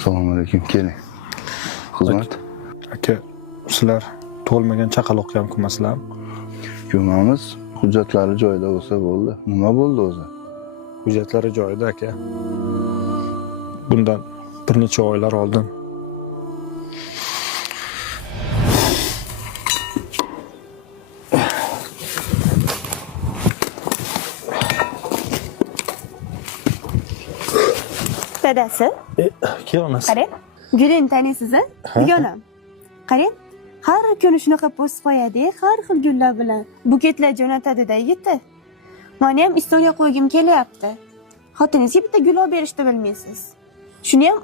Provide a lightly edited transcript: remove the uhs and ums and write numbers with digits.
Assalomu alaykum, keling. Xizmat. Aka, sizlar tug'ilmagan chaqaloqqa ham ko'masizlarmi? Ko'mamiz, hujjatlari joyida bo'lsa bo'ldi. Nima bo'ldi o'zi? Hujjatlari joyida aka. Bundan bir necha oylar oldin Dadasi, kelamiz. qarang. Gulni taniysizmi? Yonam. Qarang. Har kuni shunaqa post qo'yadi, har xil gullar bilan buketlar jo'natadi-da yigiti. Meni ham istoriya qo'ygim kelyapti. Xotiningizga bitta gul olib berishni bilmaysiz. Shuni ham